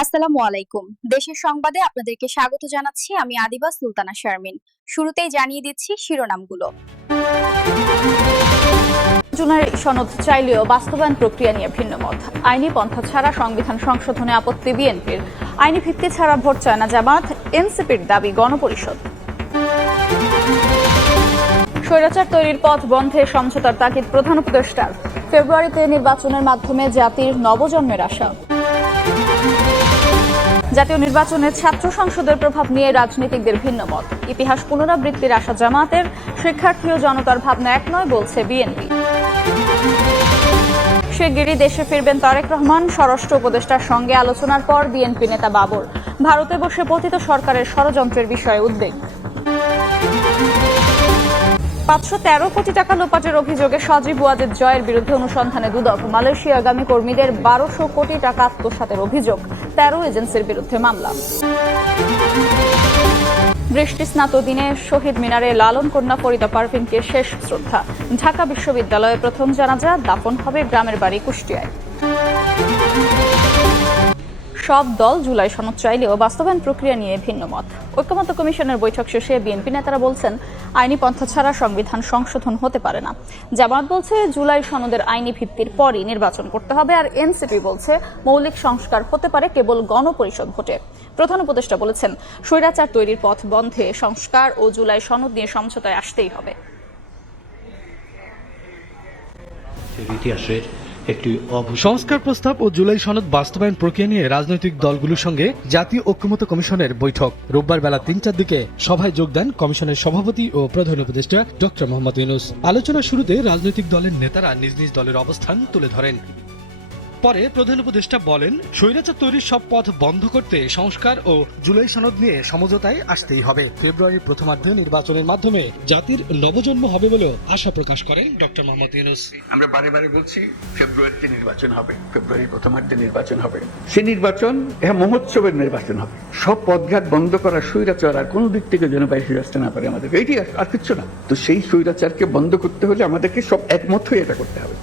আসসালামু আলাইকুম। দেশের সংবাদে আপনাদেরকে স্বাগত জানাচ্ছি। আমি আদিবা সুলতানা শারমিন। শুরুতেই জানিয়ে দিচ্ছি শিরোনামগুলো। জুলাই সনদ চাইলেও বাস্তবায়ন প্রক্রিয়া নিয়ে ভিন্নমত। আইনি পন্থা ছাড়া সংবিধান সংশোধনে আপত্তি বিএনপির। আইনি ভিত্তি ছাড়া ভোট চায় না জামাত। এনসিপির দাবি গণপরিষদ। স্বৈরাচার তৈরির পথ বন্ধে সমঝোতার তাগিদ প্রধান উপদেষ্টার। ফেব্রুয়ারিতে নির্বাচনের মাধ্যমে জাতির নবজন্মের আশা। জাতীয় নির্বাচনে ছাত্র সংসদের প্রভাব নিয়ে রাজনীতিকদের ভিন্নমত। ইতিহাস পুনরাবৃত্তির আশা জামাতের। শিক্ষার্থী ও জনতার ভাবনা এক নয় বলছে বিএনপি। শিগগিরই দেশে ফিরবেন তারেক রহমান। স্বরাষ্ট্র উপদেষ্টার সঙ্গে আলোচনার পর বিএনপি নেতা বাবর। ভারতে বসে পতিত সরকারের ষড়যন্ত্রের বিষয়ে উদ্বেগ। ৫১৩ কোটি টাকা লোপাটের অভিযোগে সজীব ওয়াজেদ জয়ের বিরুদ্ধে অনুসন্ধানে দুদক। মালয়েশিয়াগামী কর্মীদের ১২০০ কোটি টাকা আত্মসাতের অভিযোগ। ১৩ এজেন্সির বিরুদ্ধে মামলা। বৃষ্টিস্নাত দিনে শহীদ মিনারে লালন কন্যা ফরিদা পারভিনকে শেষ শ্রদ্ধা। ঢাকা বিশ্ববিদ্যালয়ে প্রথম জানাজা। দাফন হবে গ্রামের বাড়ি কুষ্টিয়ায়। সব দল জুলাই সনদ চাইলেও বাস্তবায়ন প্রক্রিয়া নিয়ে ভিন্নমত। ঐকমত্য কমিশনের বৈঠক শেষে বিএনপি নেতারা বলছেন, আইনি পন্থা ছাড়া সংবিধান সংশোধন হতে পারে না। জামাত বলছে, জুলাই সনদের আইনি ভিত্তির পরই নির্বাচন করতে হবে। আর এনসিপি বলছে, মৌলিক সংস্কার হতে পারে কেবল গণপরিষদ ভোটে। প্রধান উপদেষ্টা বলেছেন, স্বৈরাচার তৈরির পথ বন্ধে সংস্কার ও জুলাই সনদ নিয়ে সমঝোতায় আসতেই হবে। সংস্কার প্রস্তাব ও জুলাই সনদ বাস্তবায়ন প্রক্রিয়া নিয়ে রাজনৈতিক দলগুলোর সঙ্গে জাতীয় ঐকমত্য কমিশনের বৈঠক। রোববার বেলা ৩টার দিকে সভায় যোগ দেন কমিশনের সভাপতি ও প্রধান উপদেষ্টা ডক্টর মোহাম্মদ ইউনূস। আলোচনার শুরুতে রাজনৈতিক দলের নেতারা নিজ নিজ দলের অবস্থান তুলে ধরেন। পরে প্রধান উপদেষ্টা বলেন, স্বৈরাচার তৈরির সব পথ বন্ধ করতে সংস্কার ও জুলাই সনদ নিয়ে সমঝোতায় আসতেই হবে। ফেব্রুয়ারির প্রথমার্ধে নির্বাচনের মাধ্যমে জাতির নবজন্ম হবে বলেও আশা প্রকাশ করেন ডক্টর মোহাম্মদ ইউনূস। আমরা বারে বারে বলছি, ফেব্রুয়ারিতে নির্বাচন হবে, ফেব্রুয়ারির প্রথমার্ধে নির্বাচন হবে। সেই নির্বাচন মহোৎসবের নির্বাচন হবে। সব পথঘাট বন্ধ করা, স্বৈরাচার আর কোন দিক থেকে যেন বাইরে আসতে না পারে আমাদের, এইটি আর কিচ্ছু না। তো সেই স্বৈরাচারকে বন্ধ করতে হলে আমাদেরকে সব একমত হয়ে এটা করতে হবে।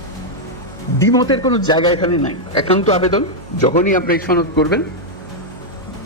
দ্বিমতের কোনো জায়গা এখানে নাই। একান্ত আবেদন, যখনই আপনি এই সনদ করবেন,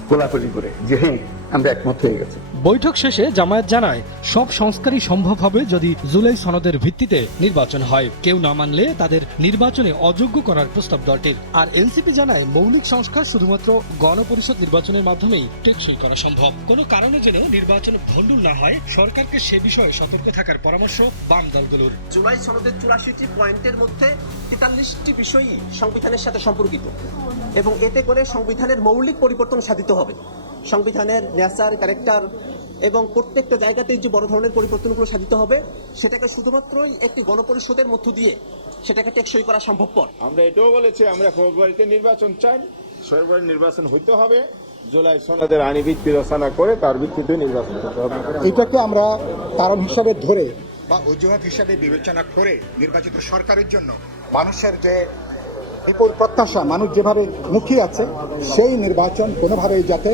কোলাকুলি করে যে হ্যাঁ আমরা একমত হয়ে গেছি। বৈঠক শেষে জামায়াত জানায়, সব সংস্কারই সম্ভব হবে যদি জুলাই সনদের ভিত্তিতে নির্বাচন হয়। কেউ না মানলে তাদের নির্বাচনে অযোগ্য করার প্রস্তাব দলটির। আর এনসিপি জানায়, মৌলিক সংস্কার শুধুমাত্র গণপরিষদ নির্বাচনের মাধ্যমেই টেকসই করা সম্ভব। কোনো কারণে যেন নির্বাচন ভণ্ডুল না হয়, সরকারকে সে বিষয়ে সতর্ক থাকার পরামর্শ বাম দলগুলোর। জুলাই সনদের ৮৪টি পয়েন্টের মধ্যে ৪৩টি বিষয়ই সংবিধানের সাথে সম্পর্কিত এবং এতে করে সংবিধানের মৌলিক পরিবর্তন সাধিত হবে। সংবিধানের নেচার, ক্যারেক্টার এবং প্রত্যেকটা জায়গাতেই যে বড় ধরনের পরিবর্তনগুলো সাধিত হবে, সেটাকে শুধুমাত্রই একটি গণপরিষদের মধ্য দিয়ে সেটাকে টেকসই করা সম্ভবপর। আমরা এটাও বলেছি, আমরা ফেব্রুয়ারিতে নির্বাচন চাই। ফেব্রুয়ারি নির্বাচন হইতে হবে, জুলাই সনদের আইনি ভিত্তি রচনা করে তার ভিত্তিতে নির্বাচন করতে হবে। এটাকে আমরা কারণ হিসাবে ধরে বা অজুহাত হিসাবে বিবেচনা করে নির্বাচিত সরকারের জন্য মানুষের যে বিপুল প্রত্যাশা, মানুষ যেভাবে মুখিয়ে আছে, সেই নির্বাচন কোনোভাবেই যাতে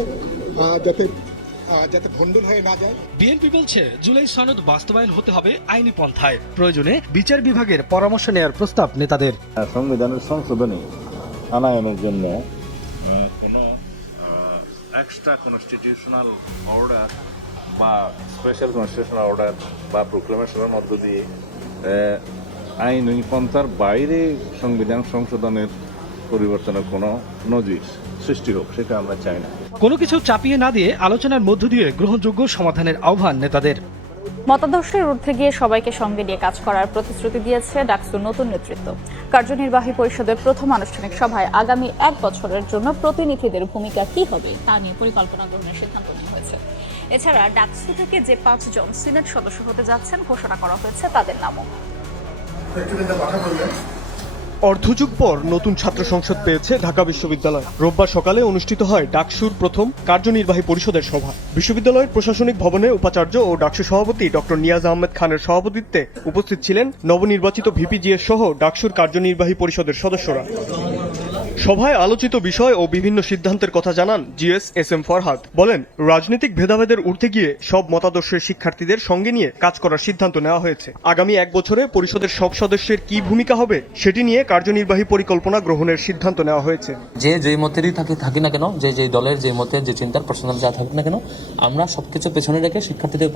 ভণ্ডুল হয়ে না যায়। বিএনপি বলছে, জুলাই সনদ বাস্তবায়ন হতে হবে আইনি পন্থায়। প্রয়োজনে বিচার বিভাগের পরামর্শ নেওয়ার প্রস্তাব নেতাদের। সংবিধানের সংশোধনী আনায়নের জন্য কোনো এক্সট্রা কনস্টিটিউশনাল অর্ডার বা স্পেশাল কনস্টিটিউশনাল অর্ডার বা প্রোক্লেমেশনের মধ্য দিয়ে আইনি পন্থার বাইরে সংবিধান সংশোধনের পরিবর্তনের কোনো নজির সৃষ্টি হোক, সেটা আমরা চাই না। কোনো কিছু চাপিয়ে না দিয়ে আলোচনার মধ্য দিয়ে গ্রহণযোগ্য সমাধানের আহ্বান নেতাদের। মতাদর্শের ঊর্ধ্বে গিয়ে সবাইকে সঙ্গে নিয়ে কাজ করার প্রতিশ্রুতি দিয়েছে ডাকসুর নতুন নেতৃত্ব। কার্যনির্বাহী পরিষদের প্রথম আনুষ্ঠানিক সভায় আগামী ১ বছরের জন্য প্রতিনিধিদের ভূমিকা কি হবে তা নিয়ে পরিকল্পনা গ্রহণের সিদ্ধান্ত নেওয়া হয়েছে। এছাড়া ডাকসু থেকে যে ৫ জন সিনেট সদস্য হতে যাচ্ছেন ঘোষণা করা হয়েছে তাদের নামও। অর্ধযুগ পর নতুন ছাত্র সংসদ পেয়েছে ঢাকা বিশ্ববিদ্যালয়। রোববার সকালে অনুষ্ঠিত হয় ডাকসুর প্রথম কার্যনির্বাহী পরিষদের সভা। বিশ্ববিদ্যালয়ের প্রশাসনিক ভবনে উপাচার্য ও ডাকসু সভাপতি ডক্টর নিয়াজ আহমেদ খানের সভাপতিত্বে উপস্থিত ছিলেন নবনির্বাচিত ভিপিজিএস সহ ডাকসুর কার্যনির্বাহী পরিষদের সদস্যরা। সভায় আলোচিত বিষয় ও বিভিন্ন সিদ্ধান্তের কথা জানান জিএস এস এম ফরহাদ। বলেন, রাজনৈতিক ভেদাভেদের ঊর্ধ্বে গিয়ে সব মতাদর্শের শিক্ষার্থীদের সঙ্গে নিয়ে কাজ করার সিদ্ধান্ত নেওয়া হয়েছে। আগামী 1 বছরে পরিষদের সব সদস্যের কি ভূমিকা হবে সেটি নিয়ে কার্যনির্বাহী পরিকল্পনা গ্রহণের সিদ্ধান্ত নেওয়া হয়েছে। যে মতেরই থাকি না কেন, যে দলের যে মতের যে চিন্তার পার্সোনাল যা থাকুক না কেন, আমরা সবকিছু পেছনে রেখে শিক্ষার্থীদের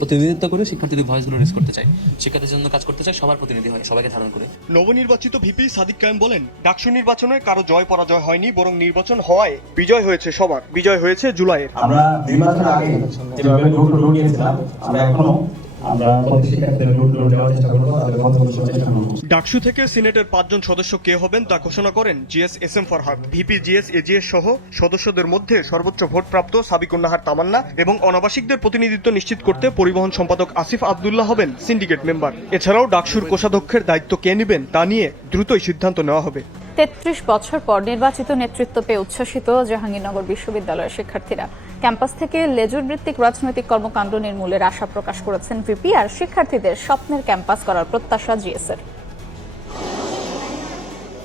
প্রতিনিধিত্ব করে শিক্ষার্থীদের ভয়েসগুলো রেজ করতে চাই, শিক্ষার্থীদের জন্য কাজ করতে চাই, সবার প্রতিনিধি হয়, সবাইকে ধারণ করে। নবনির্বাচিত ভিপি সাদিক কায়েম বলেন, ডাকসু নির্বাচনে কারো জয় পরাজয় হয়নি, বরং নির্বাচন হওয়ায় বিজয় হয়েছে সবার। বিজয় হয়েছে জুলাইয়ের। আমরা নির্বাচনের আগে যেভাবে রুট নিয়েছিলাম, আমরা এখনো ডাকসু থেকে সিনেটের 5 জন সদস্য কে হবেন তা ঘোষণা করেন GS S M Farhad. VP, GS, AGS সহ সদস্যদের মধ্যে সর্বোচ্চ ভোটপ্রাপ্ত সাবিকুন্নাহার তামান্না এবং অনাবাসিকদের প্রতিনিধিত্ব নিশ্চিত করতে পরিবহন সম্পাদক আসিফ আব্দুল্লাহ হবেন সিন্ডিকেট মেম্বার। এছাড়াও ডাকসুর কোষাধ্যক্ষের দায়িত্ব কে নেবেন তা নিয়ে দ্রুতই সিদ্ধান্ত নেওয়া হবে। 33 বছর পর নির্বাচিত নেতৃত্ব পেয়ে উচ্ছ্বসিত জাহাঙ্গীরনগর বিশ্ববিদ্যালয়ের শিক্ষার্থীরা। ক্যাম্পাস থেকে লেজুর ভিত্তিক রাজনৈতিক কর্মকাণ্ড নির্মূলের আশা প্রকাশ করেছেন ভিপি, আর শিক্ষার্থীদের স্বপ্নের ক্যাম্পাস করার প্রত্যাশা জিএসের।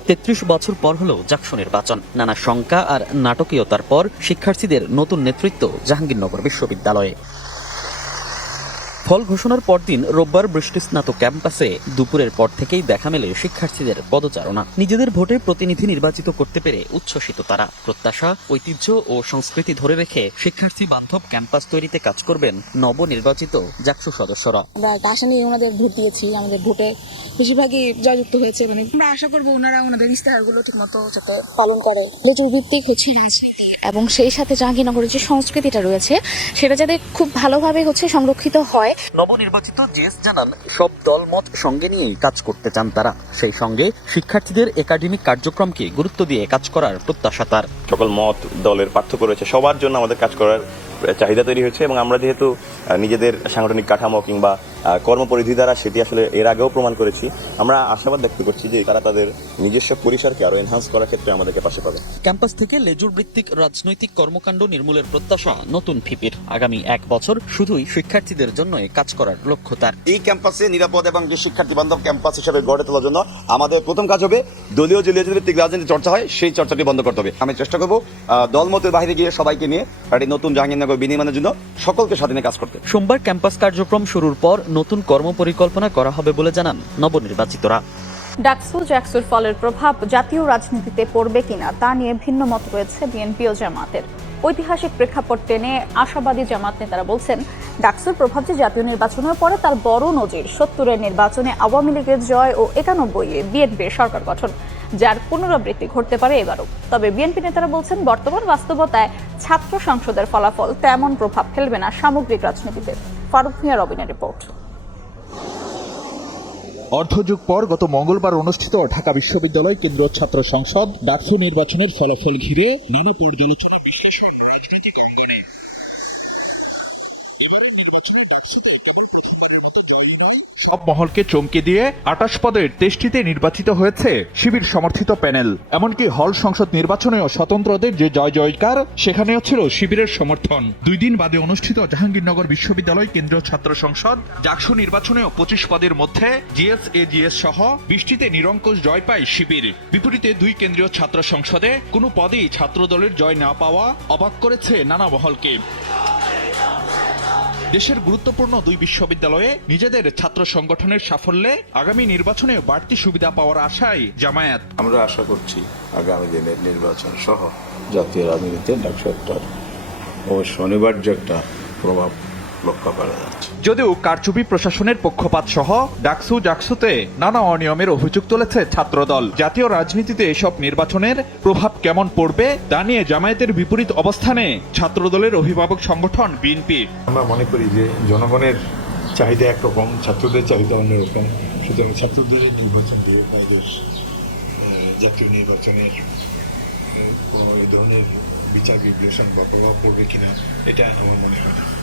33 বছর পর হলো জাকসু নির্বাচন। নানা শঙ্কা আর নাটকীয়তার পর শিক্ষার্থীদের নতুন নেতৃত্ব জাহাঙ্গীরনগর বিশ্ববিদ্যালয়ে। ফল ঘোষণার পরদিন রোববার বৃষ্টিস্নাত ক্যাম্পাসে দুপুরের পর থেকেই দেখা মেলে শিক্ষার্থীদের পদচারণা। নিজেদের ভোটের প্রতিনিধি নির্বাচিত করতে পেরে উচ্ছ্বসিত তারা। প্রত্যাশা, ঐতিহ্য ও সংস্কৃতি ধরে রেখে শিক্ষার্থী বান্ধব ক্যাম্পাস তৈরিতে কাজ করবেন নবনির্বাচিত জাকসু সদস্যরা। আমরা একটা আশা নিয়ে ওনাদের ভোট দিয়েছি, আমাদের ভোটে বেশিরভাগই জয়যুক্ত হয়েছে। আমরা আশা করবো ওনারা ওনাদের ইস্তেহারগুলো ঠিক মতো যাতে পালন করে। লেজুর ভিত্তিক হচ্ছে রাজনীতি এবং সেই সাথে জাহাঙ্গীরনগরের যে সংস্কৃতিটা রয়েছে সেটা যাতে খুব ভালোভাবে সংরক্ষিত হয়। নবনির্বাচিত জিএস জানান, সব দলমত সঙ্গে নিয়েই কাজ করতে চান তারা। সেই সঙ্গে শিক্ষার্থীদের একাডেমিক কার্যক্রমকে গুরুত্ব দিয়ে কাজ করার প্রত্যাশা তার। সকল মত দলের পার্থক্য রয়েছে, সবার জন্য আমাদের কাজ করার চাহিদা তৈরি হয়েছে এবং আমরা যেহেতু নিজেদের সাংগঠনিক কাঠামো কিংবা কর্মপরিধি দ্বারা সেটি আসলে এর আগেও প্রমাণ করেছি, আমরা আশাবাদ ব্যক্ত করছি যে তারা তাদের নিজস্ব পরিসরকে আরো এনহান্স করার ক্ষেত্রে আমাদেরকে পাশে পাবে। ক্যাম্পাস থেকে লেজুর ভিত্তিক রাজনৈতিক কর্মকাণ্ড নির্মূলের প্রত্যাশা নতুন ভিপির। আগামী 1 বছর শুধুই শিক্ষার্থীদের জন্য কাজ করার লক্ষ্য তার। এই ক্যাম্পাসে নিরাপদ এবং যে শিক্ষার্থী বান্ধব ক্যাম্পাস হিসেবে গড়ে তোলার জন্য আমাদের প্রথম কাজ হবে দলীয় যে লেজুর ভিত্তিক রাজনীতি চর্চা হয় সেই চর্চাটি বন্ধ করতে হবে। আমি চেষ্টা করব দলমতের বাইরে গিয়ে সবাইকে নিয়ে একটি নতুন জাহাঙ্গীরনগর বিনির্মাণের জন্য সকলকে সাথে নিয়ে কাজ করতে। সোমবার ক্যাম্পাস কার্যক্রম শুরুর পর নতুন কর্মপরিকল্পনা করা হবে বলে জানান নবনির্বাচিতরা। ডাকসু জাকসুর ফলের প্রভাব জাতীয় রাজনীতিতে পড়বে কিনা তা নিয়ে ভিন্ন মত রয়েছে বিএনপি ও জামায়াতের। ঐতিহাসিক প্রেক্ষাপট টেনে আশাবাদী জামাত নেতারা বলছেন, ডাকসুর প্রভাব যে জাতীয় নির্বাচনের পরে তার বড় নজির 70-এর নির্বাচনে আওয়ামী লীগের জয় ও 91-এ বিএনপির সরকার গঠন, যার পুনরাবৃত্তি ঘটতে পারে এবারও। তবে বিএনপি নেতারা বলছেন, বর্তমান বাস্তবতায় ছাত্র সংসদের ফলাফল তেমন প্রভাব ফেলবে না সামগ্রিক রাজনীতিতে। ফারুক ভূঁইয়া, রবিনের রিপোর্ট। অর্ধযুগ পর গত মঙ্গলবার অনুষ্ঠিত ঢাকা বিশ্ববিদ্যালয় কেন্দ্রীয় ছাত্র সংসদ ডাকসু নির্বাচনের ফলাফল ঘিরে নানা পর্যালোচনা বিশ্লেষণ রাজনৈতিক অঙ্গনে। এবারের নির্বাচনে ডাকসুতে কেবল প্রথমবারের মতো জয়ই নয়, সব মহলকে চমকে দিয়ে 28 পদের 23টিতে নির্বাচিত হয়েছে শিবির সমর্থিত প্যানেল। এমনকি হল সংসদ নির্বাচনেও স্বতন্ত্রদের যে জয় জয়কার, সেখানেও ছিল শিবিরের সমর্থন। 2 দিন বাদে অনুষ্ঠিত জাহাঙ্গীরনগর বিশ্ববিদ্যালয় কেন্দ্রীয় ছাত্র সংসদ ডাকসু নির্বাচনেও 25 পদের মধ্যে জিএস, এজিএস সহ 20টিতে নিরঙ্কুশ জয় পায় শিবির। বিপরীতে 2 কেন্দ্রীয় ছাত্র সংসদে কোনো পদেই ছাত্র দলের জয় না পাওয়া অবাক করেছে নানা মহলকে। দেশের গুরুত্বপূর্ণ 2 বিশ্ববিদ্যালয়ে নিজেদের ছাত্র সংগঠনের সাফল্যে আগামী নির্বাচনে বাড়তি সুবিধা পাওয়ার আশায় জামায়াত। আমরা আশা করছি আগামী দিনের নির্বাচন সহ জাতীয় রাজনীতিতে ডাকসু একটা অনিবার্য একটা প্রভাব লক্ষ্য করা যাচ্ছে। যদিও কারচুপি প্রশাসনের পক্ষপাত সহ ডাকসু জাকসুতে নানা অনিয়মের অভিযোগ তুলেছে ছাত্রদল। জাতীয় রাজনীতিতে এসব নির্বাচনের প্রভাব কেমন পড়বে তা নিয়ে জামায়াতের বিপরীত অবস্থানে ছাত্রদলের অভিভাবক সংগঠন বিএনপি। আমরা মনে করি যে জনগণের চাহিদা একরকম, ছাত্রদের চাহিদা অন্যরকম, সুতরাং ছাত্রদের নির্বাচন দিয়ে তাদের জাতীয় নির্বাচনের কোনো এই ধরনের বিচার বিশ্লেষণ বা প্রভাব পড়বে কিনা এটা আমার মনে হয়।